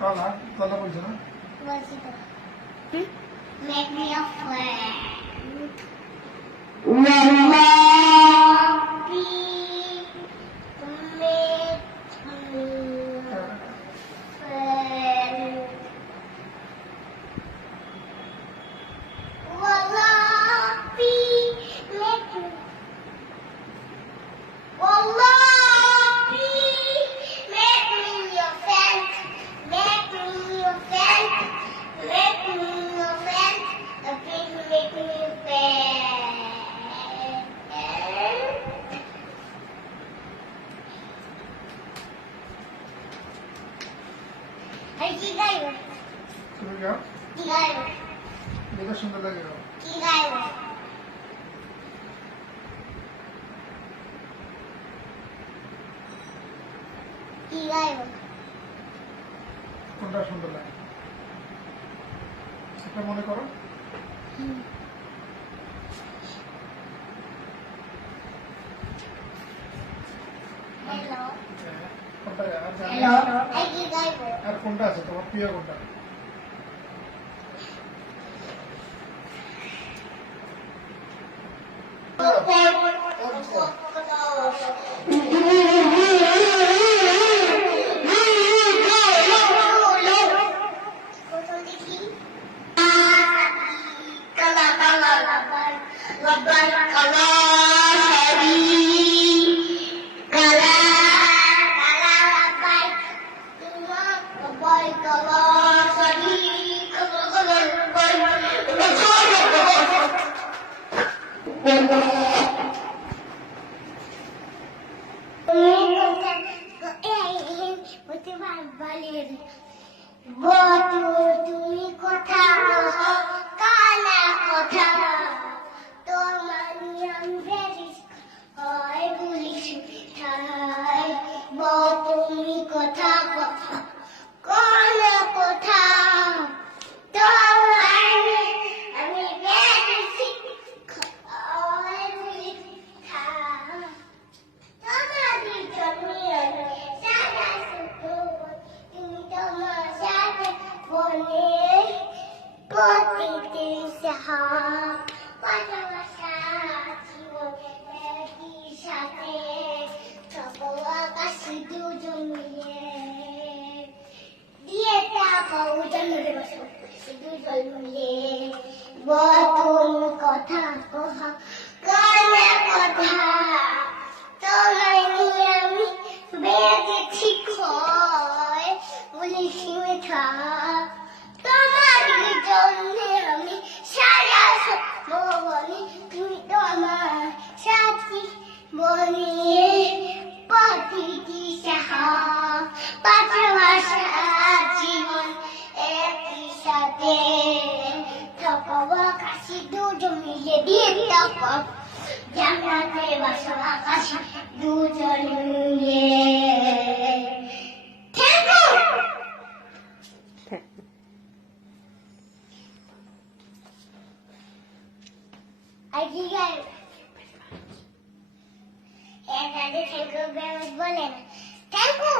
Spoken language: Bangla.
Tala, tala বলছো না? বলছি তো। Make me a friend. কি গাইবো? তুমি গাও? কি গাইবো? যেটা সুন্দর লাগে গাও। কি গাইবো? কি গাইবো? কোনটা সুন্দর লাগে? এটা মনে করো। হ্যালো। কোনটা আর জানো? হ্যালো। এই কি গাইবো? আর কোনটা আছে তোমার প্রিয় কোনটা? তুমি কথা কালা কথা তোমার নিয়ম হয় বলিস ঠাই তুমি কথা কথা কালা কথা আমি বেশি হয় বলিস ঠাই তোমাদের জন্য সারা তুমি তোমার সাথে বলে প্রতিটি সাহা ভালোবাসা জীবন একই সাথে সকল আকাশে দুজন মিলে দিয়ে টাকা ওজন বসে দুজন মিলে বতুন কথা কহা কানে কথা তোমায় নিয়ে আমি বেঁচেছি ক্ষয় বলিস মিঠা তোমার জন্য আমি সারা বলি তুমি তোমার সাথী বলি প্রতিটি সাহা ভালোবাসা জীবন একই সাথে থাকবো আকাশে দুজন মিলে দিয়ে থাকবো জান্নাতের বাসা আকাশে দুজন মিলে বলেন থ্যাংক ইউ